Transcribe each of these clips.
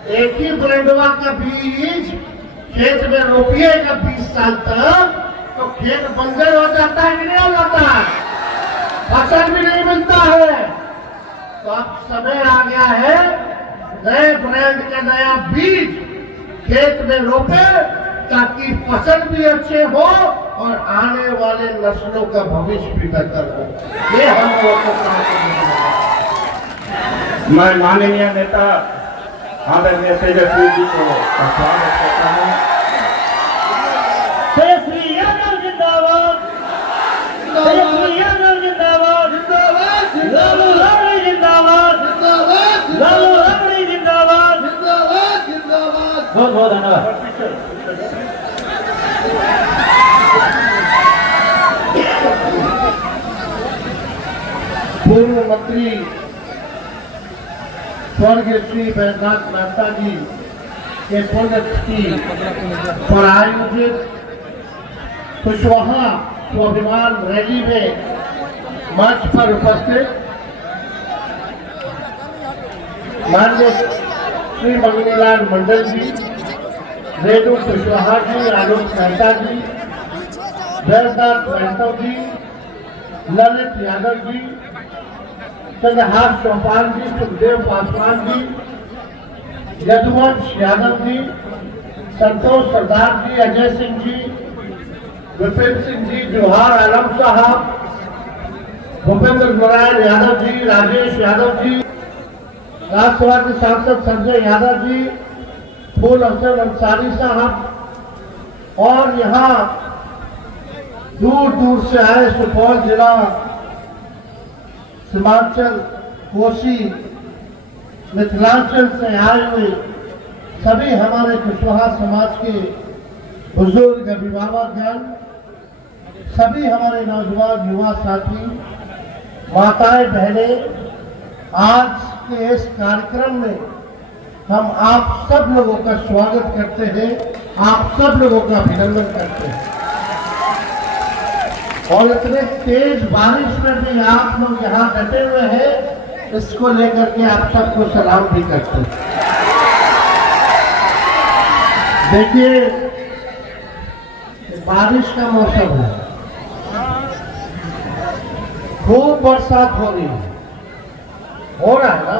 एक ही ब्रांडवा का बीज खेत में रोपिएगा 20 साल तक तो खेत बंजर हो जाता है कि नहीं हो जाता है, फसल भी नहीं मिलता है। तो अब समय आ गया है नए ब्रांड का नया बीज खेत में रोपे ताकि फसल भी अच्छे हो और आने वाले नस्लों का भविष्य भी बेहतर हो। ये हम लोगों को कहा। मैं माननीय नेता आदरणीय तेजस्वी जी को स्वागत करता हूँ। तेजस्वी यादव जिंदाबाद, तेजस्वी यादव जिंदाबाद, लालू राबड़ी जिंदाबाद, लालू राबड़ी जिंदाबाद। बहुत बहुत धन्यवाद। पूर्व मंत्री स्वर्गीय श्री बैद्यनाथ मेहता जी के पुण्यतिथि पर आयोजित कुशवाहा स्वाभिमान रैली में मंच पर उपस्थित माननीय श्री मंगनीलाल मंडल जी, रेणु कुशवाहा जी, आलोक मेहता जी, बैद्यनाथ मेहता जी, ललित यादव जी, चंद्रहास चौपाल जी, सुखदेव पासवान जी, यदुवंश यादव जी, संतोष सरदार जी, अजय सिंह जी, विपिन सिंह जी, जोहार आलम साहब, भूपेंद्र नारायण यादव जी, राजेश यादव जी, राज्यसभा के सांसद संजय यादव जी, फूल हसन अंसारी साहब और यहाँ दूर दूर से आए सुपौल जिला, सीमांचल, कोसी, मिथिलांचल से आए हुए सभी हमारे कुशवाहा समाज के बुजुर्ग, अभिभावकगण, सभी हमारे नौजवान युवा साथी, माताएं, बहनें, आज के इस कार्यक्रम में हम आप सब लोगों का स्वागत करते हैं, आप सब लोगों का अभिनंदन करते हैं। और इतने तेज बारिश में भी आप लोग यहाँ डटे हुए हैं, इसको लेकर के आप सबको सलाम भी करते हैं। देखिए बारिश का मौसम है, खूब बरसात हो रही है, हो रहा है ना।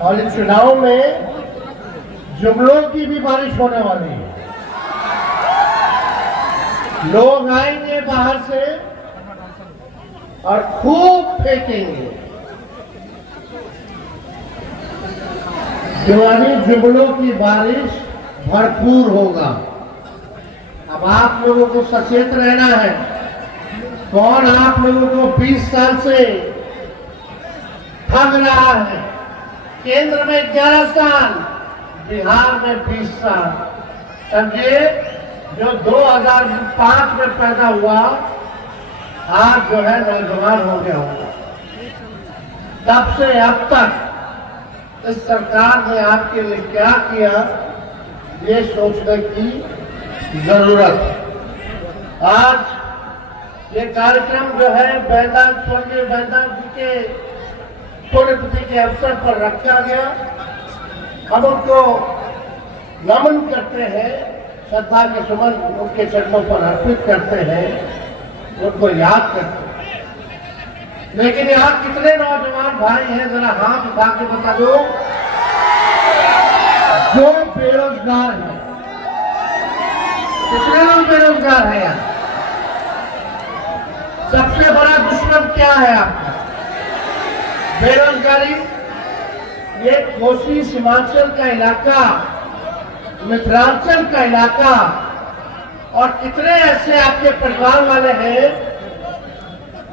और इन चुनाव में जुमलों की भी बारिश होने वाली है। लोग आएंगे बाहर से और खूब फेंकेंगे, जवानी जुमलों की बारिश भरपूर होगा। अब आप लोगों को सचेत रहना है। कौन आप लोगों को 20 साल से ठग रहा है? केंद्र में 11 साल, बिहार में 20 साल। समझिए, जो 2005 में पैदा हुआ आज जो है नौजवान हो गया होगा। तब से अब तक इस सरकार ने आपके लिए क्या किया, ये सोचने की जरूरत है। आज ये कार्यक्रम जो है बैद्यनाथ, स्वर्गीय बैद्यनाथ जी के पुण्यतिथि के अवसर पर रखा गया। हम उनको नमन करते हैं, श्रद्धा के सुमन उनके चरणों पर अर्पित करते हैं, उनको याद करते हैं। लेकिन यहाँ कितने नौजवान भाई हैं, जरा हाथ उठा के बता दो जो बेरोजगार हैं। कितने लोग बेरोजगार हैं यहाँ? सबसे बड़ा दुश्मन क्या है आपका? बेरोजगारी। ये कोसी सीमांचल का इलाका, मिथिलांचल का इलाका, और कितने ऐसे आपके परिवार वाले हैं,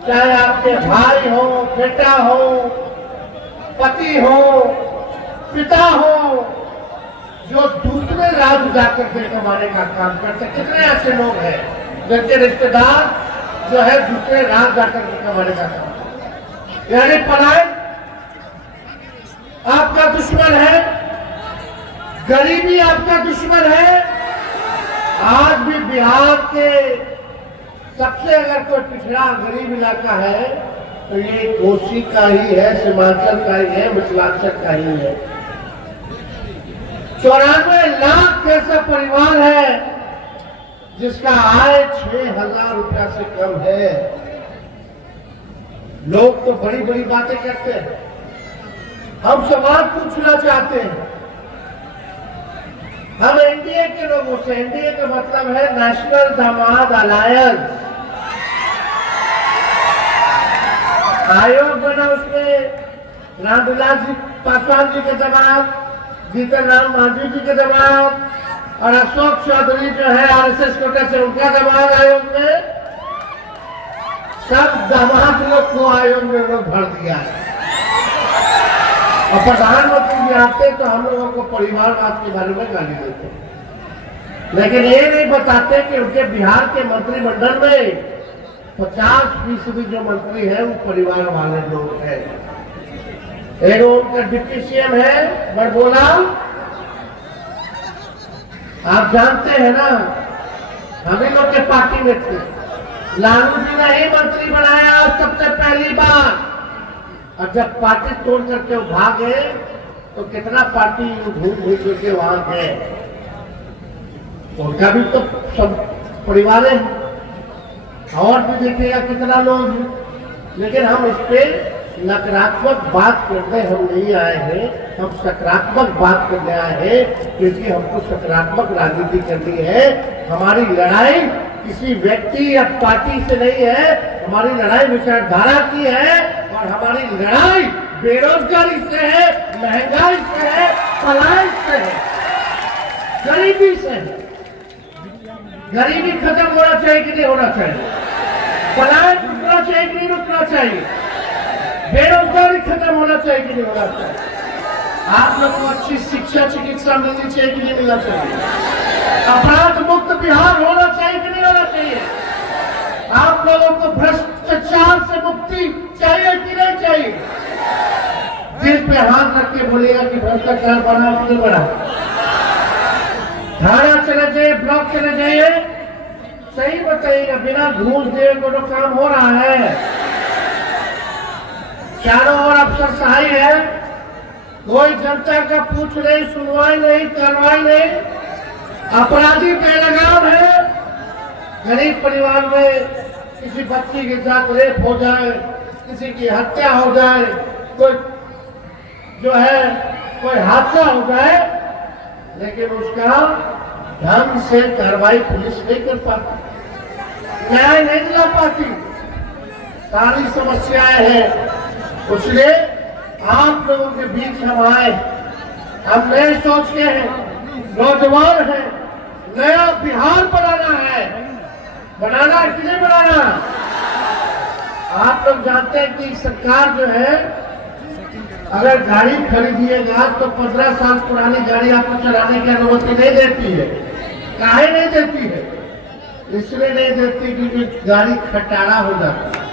चाहे आपके भाई हो, बेटा हो, पति हो, पिता हो, जो दूसरे राज्य जाकर के कमाने का काम करते। कितने ऐसे लोग हैं जिनके रिश्तेदार जो है दूसरे राज्य जाकर के कमाने का काम करते। यानी पलायन आपका दुश्मन है, गरीबी आपका दुश्मन है। आज भी बिहार के सबसे अगर कोई पिछड़ा गरीब इलाका है तो ये कोसी का ही है, सीमांचल का ही है, मिथिलांचल का ही है। 94 लाख ऐसा परिवार है जिसका आय 6,000 रुपया से कम है। लोग तो बड़ी बड़ी बातें करते हैं, हम सवाल पूछना चाहते हैं। हम एनडीए के लोगों से, एनडीए का मतलब है नेशनल दामाद अलायंस, आयोग बना, उसमें रामविलास जी पासवान जी के दामाद, जीतन राम मांझी जी के दामाद और अशोक चौधरी जो है आरएसएस कोटा से, उनका दामाद आयोग में। सब दामाद लोग को आयोग में लोग भर दिया है। और प्रधानमंत्री जी आते तो हम लोगों को परिवारवाद के बारे में गाली देते, लेकिन ये नहीं बताते कि उनके बिहार के मंत्रिमंडल में 50% जो मंत्री हैं वो परिवार वाले लोग हैं। एक उनका डिप्टी सीएम है बड़बोला, आप जानते हैं ना, हम ही लोग के पार्टी में थे। लालू जी ने ही मंत्री बनाया सबसे पहली बार, और जब पार्टी तोड़ करके वो भागे तो कितना पार्टी घूम करके वहां गए, उनका भी तो सब परिवार है। और भी देखिएगा कितना लोग, लेकिन हम इस पे नकारात्मक बात करने हम नहीं आए हैं, हम सकारात्मक बात करने आए हैं, क्योंकि हमको सकारात्मक राजनीति करनी है। हमारी लड़ाई किसी व्यक्ति या पार्टी से नहीं है, हमारी लड़ाई विचारधारा की है, और हमारी लड़ाई बेरोजगारी से है, महंगाई से है, पलायन से है, गरीबी से है। गरीबी खत्म होना चाहिए कि नहीं होना चाहिए? पलायन रुकना चाहिए कि नहीं रुकना चाहिए? बेरोजगारी खत्म होना चाहिए कि नहीं होना चाहिए? आप लोग को अच्छी शिक्षा चिकित्सा मिलनी चाहिए कि नहीं मिलना चाहिए? अपराध मुक्त बिहार होना चाहिए कि नहीं होना चाहिए? आप लोगों को भ्रष्टाचार से मुक्ति चाहिए कि नहीं चाहिए? दिल पे हाथ रख के बोलेगा कि भ्रष्टाचार बना कि नहीं बना? थाना चले जाइए, ब्लॉक चले जाइए, सही बताइएगा, बिना घूस दिए कोनो काम हो रहा है? चारों ओर अफसर सहाय है, कोई जनता का पूछ नहीं, सुनवाई नहीं, कार्रवाई नहीं, अपराधी बेलगाम है। गरीब परिवार में किसी बच्ची के साथ रेप हो जाए, किसी की हत्या हो जाए, कोई जो है कोई हादसा हो जाए, लेकिन उसका ढंग से कार्रवाई पुलिस नहीं कर पाती, न्याय नहीं दिला पाती, सारी समस्याएं हैं। इसलिए आप लोगों के बीच हम आए, हम नए सोच के हैं, नौजवान हैं, नया बिहार बनाना है। बनाना कि नहीं बनाना? आप लोग जानते हैं कि सरकार जो है, अगर गाड़ी खरीदिएगा तो 15 साल पुरानी गाड़ी आपको चलाने की अनुमति नहीं देती है। काहे नहीं देती है? इसलिए नहीं देती क्योंकि गाड़ी खटारा हो जाती है।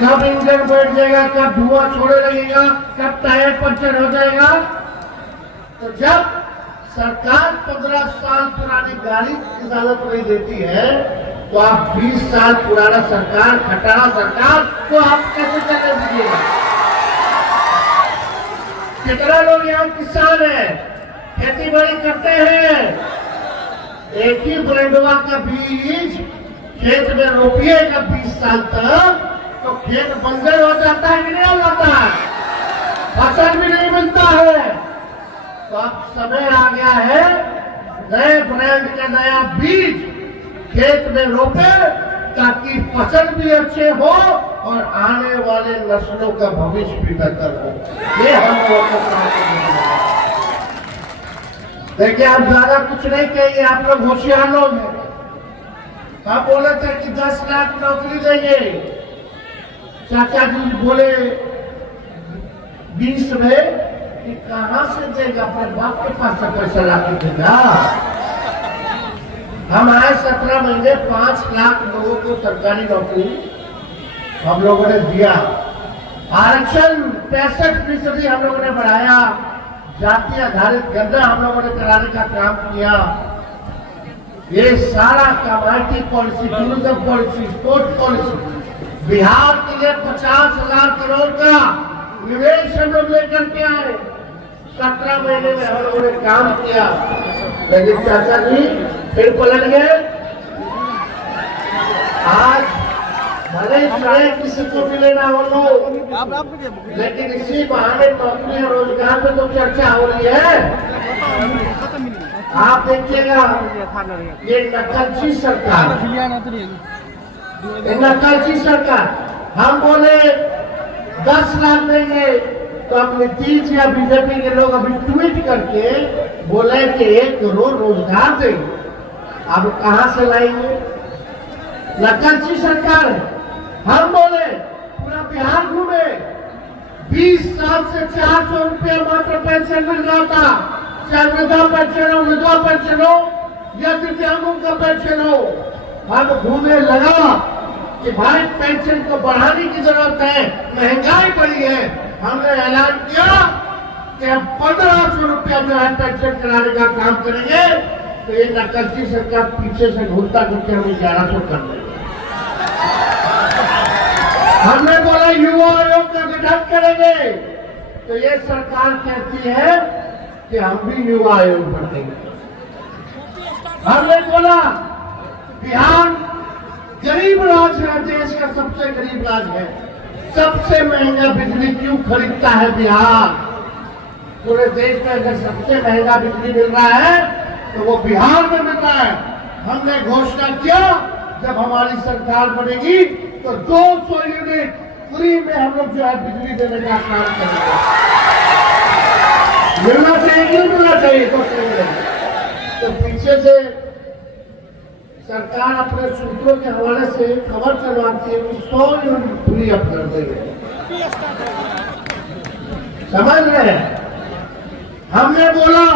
कब इंजन बैठ जाएगा, कब धुआं छोड़ने लगेगा, कब टायर पंचर हो जाएगा। तो जब सरकार 15 साल पुरानी गाड़ी इजाजत नहीं देती है, तो आप 20 साल पुराना सरकार, खटारा सरकार, तो आप कैसे चलने दीजिएगा? कितना लोग यहाँ किसान हैं, खेती बाड़ी करते हैं, एक ही ब्रांडवा का बीज खेत में रोपिएगा 20 साल तक, तो खेत बंजर हो जाता है कि नहीं हो जाता है? फसल भी नहीं मिलता है। तो अब समय आ गया है, नए ब्रांड का नया बीज खेत में रोपे, ताकि फसल भी अच्छे हो और आने वाले नस्लों का भविष्य भी बेहतर हो। ये हम लोगों को देखिए, आप ज्यादा कुछ नहीं कहिए, आप लोग होशियार लोग हैं। आप बोले थे कि 10 लाख नौकरी देंगे, चाचा जी बोले 20 में, कि कहां से देगा? अपने बाप के पास से पैसा ला के देगा। हम आए 17 महीने 5 लाख लोगों को सरकारी नौकरी हम लोगों ने दिया। आरक्षण 65% हम लोगों ने बढ़ाया। जाति आधारित गणना हम लोगों ने कराने का काम किया। ये सारा काम IT policy, tourism policy, sports policy, Bihar के लिए 50,000 करोड़ का निवेश हम लोग लेकर के आए। 17 महीने में हम लोगों ने काम किया, लेकिन चाचा जी फिर पलट गए। आज भले चाहे किसी को मिले ना वो लोग, लेकिन इसी बहाने नौकरी और रोजगार में तो चर्चा हो रही है। आप देखिएगा ये नकलची सरकार, नकलची सरकार। हम बोले 10 लाख देंगे तो अब नीतीश या बीजेपी के लोग अभी ट्वीट करके बोले कि 1 करोड़ रोजगार देंगे। अब कहां से लाएंगे? नकलची सरकार है। हम बोले पूरा बिहार घूमे, 20 साल से 400 रुपया मात्र पेंशन मिल रहा था, चाहे वृद्धा पेंशन हो, विधवा पेंशन हो या दिव्यांगों का पेंशन हो। हम घूमे लगा कि भाई पेंशन को बढ़ाने की जरूरत है, महंगाई बढ़ी है। हमने ऐलान किया कि हम 1500 रुपया जो है पेंशन कराने का काम करेंगे। तो ये नकलची सरकार पीछे से घूमता करके हम 1100 कर देंगे। हमने बोला युवा आयोग का गठन करेंगे, तो ये सरकार कहती है कि हम भी युवा आयोग बनाएंगे। हमने बोला बिहार गरीब राज्य है, देश का सबसे गरीब राज्य है, सबसे महंगा बिजली क्यों खरीदता है बिहार? पूरे देश में अगर सबसे महंगा बिजली मिल रहा है तो वो बिहार में मिल रहा है। हमने घोषणा किया जब हमारी सरकार बनेगी तो 200 यूनिट फ्री में हम लोग जो है बिजली देने का काम करेंगे। मिलना चाहिए क्यों मिलना चाहिए? तो पीछे से सरकार अपने सूत्रों के हवाले से खबर चलवाती है कि 100 यूनिट फ्री अप कर देंगे। समझ रहे हैं? हमने बोला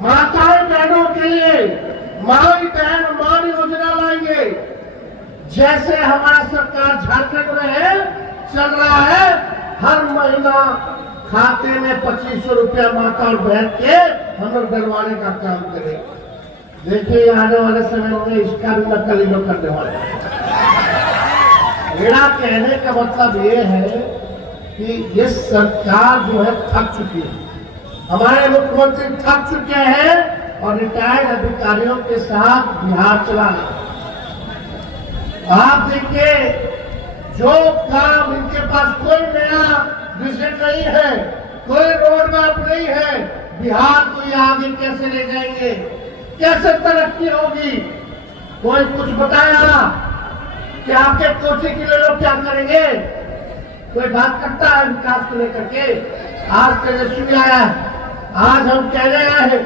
माताएं बहनों के लिए माई बहन मान योजना लाएंगे, जैसे हमारा सरकार झारखंड में है चल रहा है। हर महीना खाते में 2500 रुपया माता और बहन के हम लोग डलवाने का काम करेंगे। देखिए आने वाले समय में इसका भी नकल लोग करने वाले हैं। मेरा कहने का मतलब ये है कि ये सरकार जो है थक चुकी है। हमारे मुख्यमंत्री थक चुके हैं और रिटायर्ड अधिकारियों के साथ बिहार चला रहे। आप देखिए जो काम इनके पास कोई नया विजन नहीं है, कोई रोड मैप नहीं है, बिहार को ये आगे कैसे ले जाएंगे, कैसे तरक्की होगी? कोई कुछ बताया कि आपके कोसी के लोग क्या करेंगे? कोई बात करता है विकास को लेकर के? आज तेजस्वी आया है, आज हम कह रहे हैं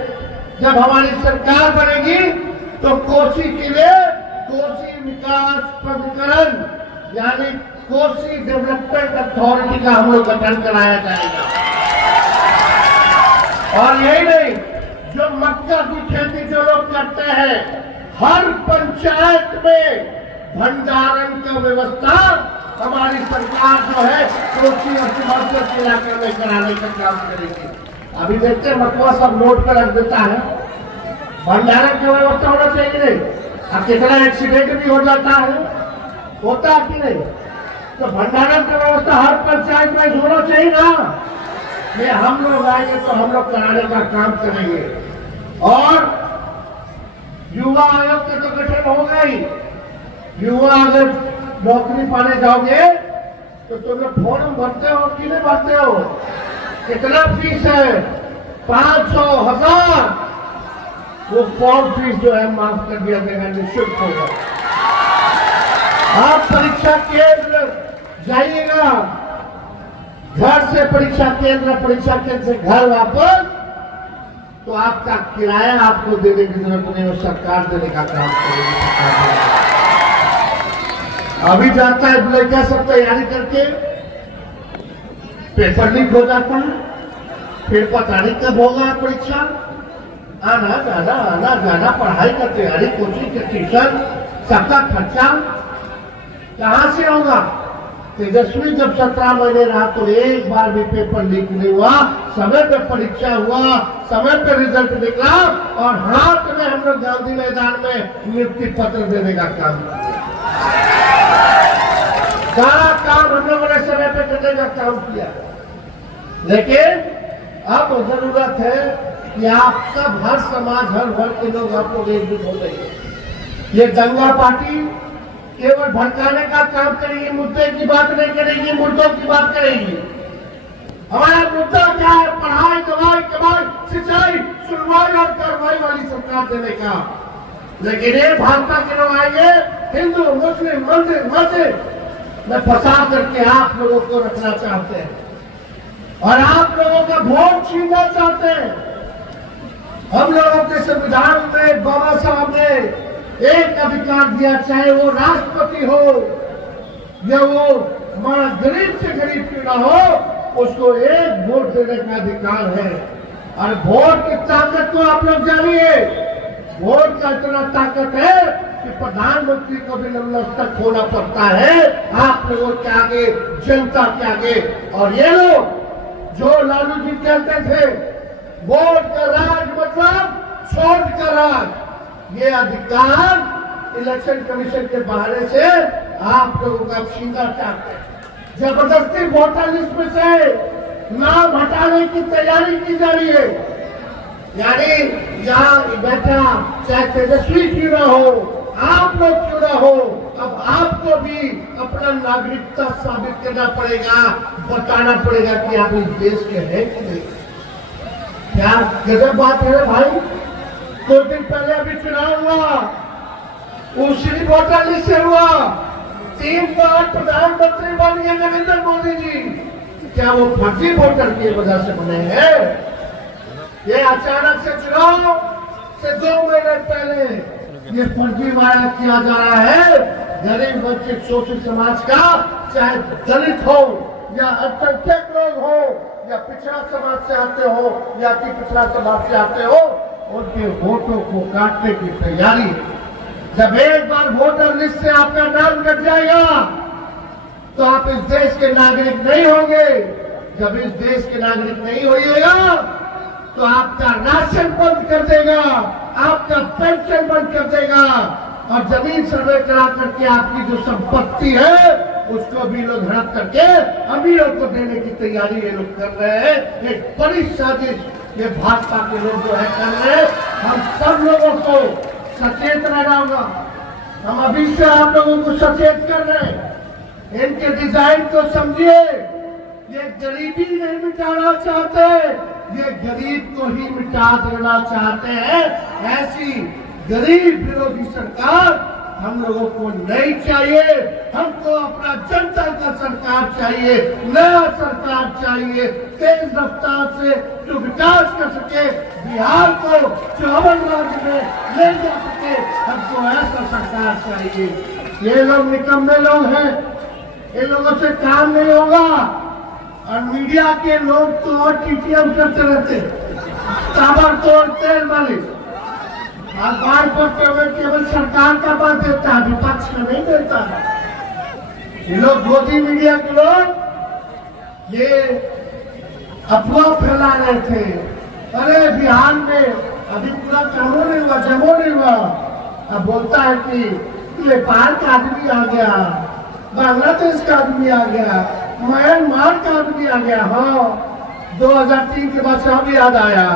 जब हमारी सरकार बनेगी तो कोसी के लिए कोसी विकास प्राधिकरण यानी कोसी डेवलपमेंट अथॉरिटी का हम लोग गठन कराया जाएगा। और यही नहीं, जो मक्का की खेती जो लोग करते हैं, हर पंचायत में भंडारण का व्यवस्था हमारी सरकार जो है कोसी और सीमांचल के इलाके में कराने का काम करेगी। अभी देखते हैं मकवा सब नोट पर रख देता है, भंडारण की व्यवस्था होना चाहिए नहीं? अब कितना एक्सीडेंट भी हो जाता है, होता है कि नहीं? तो भंडारण की व्यवस्था हर पंचायत में होना चाहिए ना। ये हम लोग आएंगे तो हम लोग कराने का काम करेंगे। और युवा आयोग का तो गठन हो गई। युवा अगर नौकरी पाने जाओगे तो तुम लोग फॉर्म भरते हो कि नहीं भरते हो? कितना फीस है? 500, 1000। वो फॉर्म फीस जो है माफ कर दिया जाएगा, निःशुल्क होगा। आप परीक्षा केंद्र जाइएगा, घर से परीक्षा केंद्र से घर वापस, तो आपका किराया आपको देने की जरूरत नहीं, वो सरकार देने का काम करेगी। अभी जाता है लड़का सब तैयारी करके, पेपर लीक हो जाता है, फिर पता नहीं कब होगा परीक्षा। आना जाना पढ़ाई का तैयारी, कोचिंग के ट्यूशन, सबका खर्चा कहां से होगा? तेजस्वी जब 17 महीने रहा तो एक बार भी पेपर लीक नहीं हुआ, समय पे परीक्षा हुआ, समय पे रिजल्ट निकला और हाथ में हम लोग गांधी मैदान में नियुक्ति पत्र देने का काम किया। सारा काम हम लोगों ने समय पे करने का काम किया। लेकिन अब जरूरत है कि आप सब, हर समाज, हर वर्ग के लोग आप लोग एकजुट हो जाइए। ये दंगा पार्टी केवल भड़काने का काम करेगी, मुद्दे की बात नहीं करेगी, मुद्दों की बात करेगी। हमारा मुद्दा क्या है? पढ़ाई, दवाई, कमाई, सिंचाई, सुनवाई और कार्रवाई वाली सरकार देने का। लेकिन ये भाजपा के लोग आएंगे, हिंदू, मुस्लिम, मंदिर, मस्जिद में फंसा करके आप लोगों को रखना चाहते हैं और आप लोगों का वोट छीनना चाहते हैं। हम लोगों के संविधान में बाबा साहब ने एक अधिकार दिया, चाहे वो राष्ट्रपति हो या वो हमारा गरीब से गरीब क्यों ना हो, उसको एक वोट देने का अधिकार है। और वोट की ताकत को आप लोग जानिए। वोट का इतना ताकत है कि प्रधानमंत्री को भी नतमस्तक होना पड़ता है आप लोगों के आगे, जनता के आगे। और ये लोग जो लालू जी कहते थे वोट का राज मतलब छोड़ का राज, ये अधिकार इलेक्शन कमीशन के बहाने से आप लोगों का छीनना चाहते हैं। जबरदस्ती वोटर लिस्ट में से नाम हटाने की तैयारी की जा रही है। यानी यहाँ बैठा चाहे तेजस्वी क्यों ना हो, आप लोग क्यों ना हो, अब आपको भी अपना नागरिकता साबित करना पड़ेगा, बताना पड़ेगा कि आप इस देश के हैं कि नहीं। क्या गजब बात है भाई। 2 दिन पहले अभी चुनाव हुआ, उसी वोटर लिस्ट से हुआ। 3 बार प्रधानमंत्री बन गए नरेंद्र मोदी जी। क्या वो फर्जी वोटर की वजह से बने हैं? ये अचानक से चुनाव से 2 महीने पहले ये फर्जी वायदा किया जा रहा है गरीब वंचित शोषित समाज का, चाहे दलित हो या अल्पसंख्यक लोग हो या पिछड़ा समाज से आते हो या कि पिछड़ा समाज से आते हो, उनके वोटों को काटने की तैयारी। जब एक बार वोटर लिस्ट से आपका नाम कट जाएगा तो आप इस देश के नागरिक नहीं होंगे। जब इस देश के नागरिक नहीं होइएगा तो आपका राशन बंद कर देगा, आपका पेंशन बंद कर देगा और जमीन सर्वे करा करके आपकी जो संपत्ति है उसको भी लोग हड़प करके अमीरों को देने की तैयारी ये लोग कर रहे हैं। एक बड़ी साजिश ये भाजपा के लोग जो है कर रहे हैं। हम सब लोगों को सचेत रहना होगा। हम अभी से आप लोगों को सचेत कर रहे हैं। इनके डिजाइन को समझिए। ये गरीबी नहीं मिटाना चाहते, ये गरीब को ही मिटा देना चाहते हैं। ऐसी गरीब विरोधी सरकार हम लोगों को नहीं चाहिए। हमको अपना जनता का सरकार चाहिए, नया सरकार चाहिए, तेज रफ्तार से जो विकास कर सके, बिहार को 54 राज्य में ले जा सके, हमको ऐसा सरकार चाहिए। ये लोग निकम्मे लोग हैं, इन लोगों से काम नहीं होगा। और मीडिया के लोग तो और टीटीएम करते रहते, ताबड़तोड़ तेल मालिश, अखबार पढ़ते हुए केवल सरकार का बात देता है, विपक्ष का नहीं देता है। ये लोग मोदी मीडिया के लोग ये अफवाह फैला रहे थे, अरे बिहार में अभी पूरा चाहो नहीं हुआ, जमो नहीं हुआ। अब बोलता है कि नेपाल का आदमी आ गया, बांग्लादेश का आदमी आ गया, म्यांमार का आदमी आ गया। हाँ, 2003 के बाद से अब याद आया।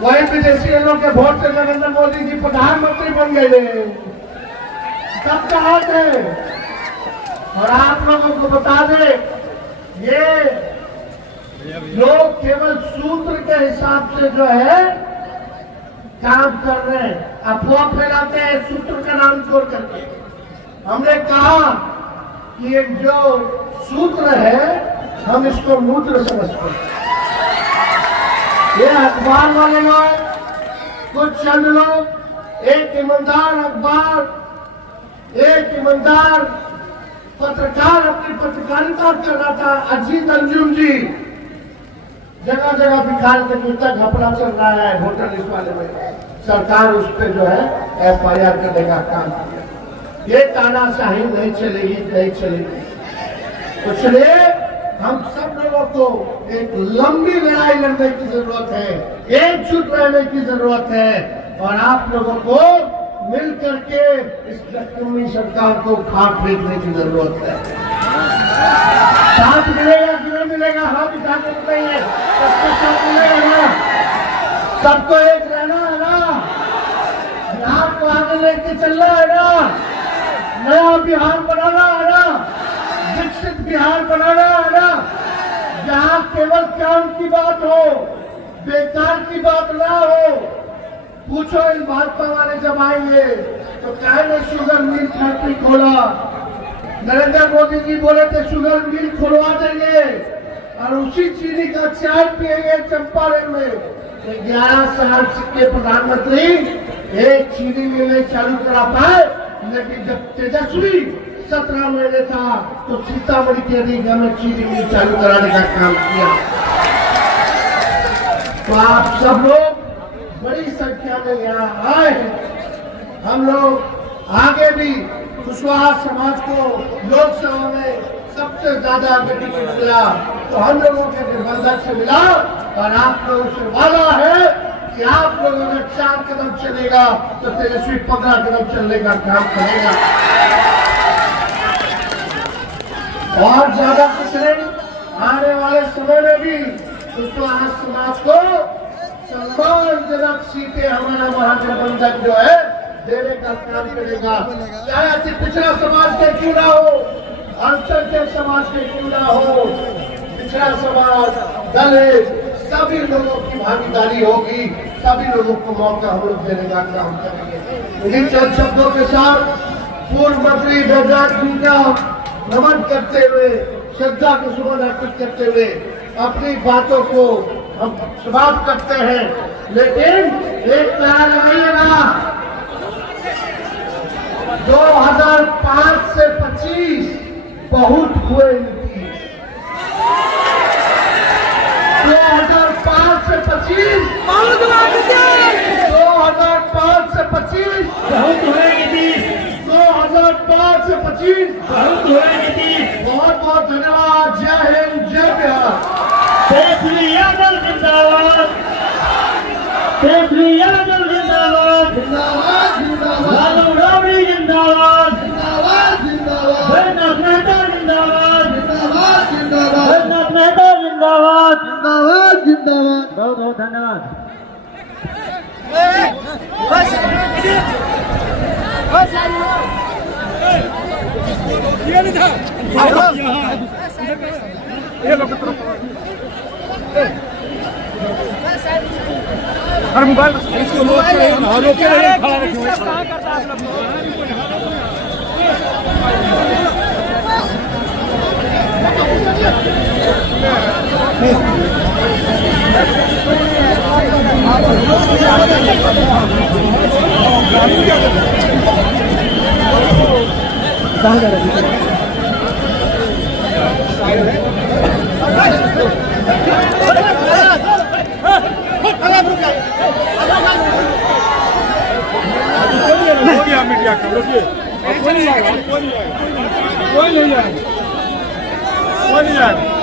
वही विदेशी लोग के वोट से नरेंद्र मोदी जी प्रधानमंत्री बन गए। सब कहा थे। और आप लोगों को बता दें, ये लोग केवल सूत्र के हिसाब से जो है काम कर रहे हैं, अफवाह फैलाते हैं सूत्र का नाम छोड़ करके। हमने कहा कि ये जो सूत्र है हम इसको मूत्र समझते हैं। ये अखबार वाले लोग, कुछ चंद लोग, एक ईमानदार अखबार, एक ईमानदार पत्रकार अपनी पत्रकारिता कर रहा था, अजीत अंजुम जी, जगह जगह बिखार के जूता घपला चल रहा है वोटर लिस्ट वाले में। सरकार उस पर जो है FIR करने का काम किया। ये तानाशाही नहीं चलेगी, नहीं चलेगी। इसलिए हम सब लोगों को एक लंबी लड़ाई लड़ने की जरूरत है, एकजुट रहने की जरूरत है और आप लोगों को मिल करके इस लक्ष्मी सरकार को खाट फेंकने की जरूरत है। साथ मिलेगा कि नहीं मिलेगा, हाथ उठा के बताइए। सबको साथ मिलेगा ना, सबको एक रहना है ना, बिहार को आगे लेके चलना है ना, नया बिहार बनाना है ना, विकसित बिहार बनाना है ना, जहाँ केवल काम की बात हो, बेकार की बात ना हो। पूछो इन भाजपा वाले जब आएंगे तो क्या शुगर मिल फैक्ट्री खोला, नरेंद्र मोदी जी बोले थे शुगर मिल खुलवा देंगे और उसी चीनी का चाय पिएंगे चंपारण में। 11 साल के प्रधानमंत्री एक चीनी मिल नहीं चालू करा पाए, लेकिन जब तेजस्वी 17 महीने था तो सीतामढ़ी के रीगा में चीनी मिल चालू कराने का काम किया। तो आप सब लोग बड़ी संख्या में यहाँ आए हैं। हम लोग आगे भी कुशवाहा समाज को लोकसभा में सबसे ज्यादा टिकट मिला तो हम लोगों के निर्बंधन से मिला, और आप लोगों से वादा है कि आप लोगों ने 4 कदम चलेगा तो तेजस्वी 15 कदम चलने का काम करेगा। और ज्यादा कुछ नहीं, आने वाले समय में भी कुशवाहा समाज को सम्मानजनक सीटें हमारा महागठबंधन जो है देने का काम करेगा। चाहे अति पिछड़ा समाज के क्यों ना हो, अल्पसंख्यक समाज के क्यों ना हो, पिछड़ा समाज, दलित, सभी लोगों की भागीदारी होगी, सभी लोगों को मौका हम लोग देने का काम करेंगे। इन्हीं चंद शब्दों के साथ पूर्व मंत्री बैजनाथ जी का नमन करते हुए, श्रद्धा के सुमन अर्पित करते हुए अपनी बातों को हम समाप्त करते हैं। लेकिन एक नारा लगाइएगा, 2005 से 25 बहुत हुए नीतीश, 2005 से 25 बहुत हुआ नीतीश, 2005 से 25 बहुत हुआ नीतीश, 2005 से 25 बहुत हुआ नीतीश। बहुत बहुत धन्यवाद। जय हिंद, जय बिहार। तेजस्वी यादव जिंदाबाद, तेजस्वी यादव जिंदाबाद, लालू राबड़ी जिंदाबाद, बैजनाथ मेहता जिंदाबाद, बैजनाथ मेहता जिंदाबाद। बहुत बहुत धन्यवाद। अरे मोबाइल इसको रोके खड़ा रखिए। कहाँ जा रहे हैं? मीडिया का रोकिए, कोई नहीं आएगा, कोई नहीं आएगा, कोई नहीं आएगा, कोई नहीं आएगा।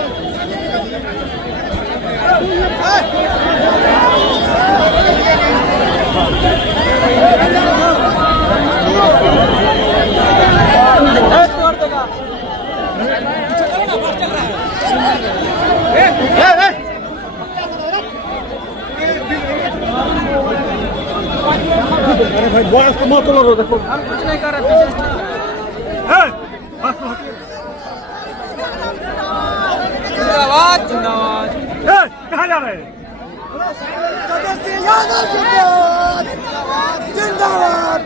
अरे भाई बॉयस को मत लो, देखो हम कुछ नहीं कर रहे, पीछे जिंदाबाद जिंदाबाद। कहाँ जा रहे हैं? जिंदाबाद।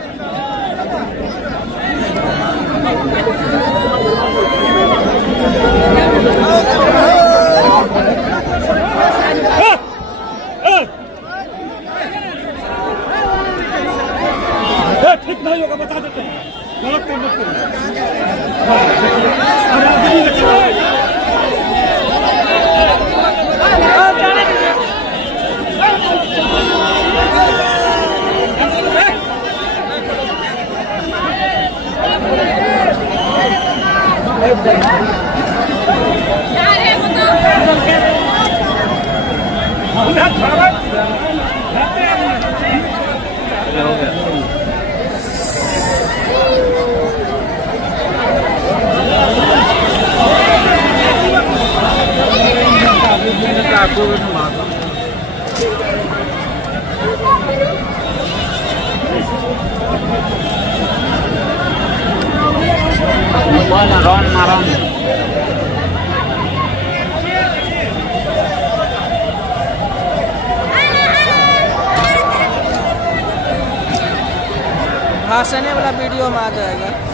ठीक नहीं होगा, बता देते हैं, गलत काम मत करो। आपको भी मारो रन मारन भाषण वाला वीडियो में आ जाएगा।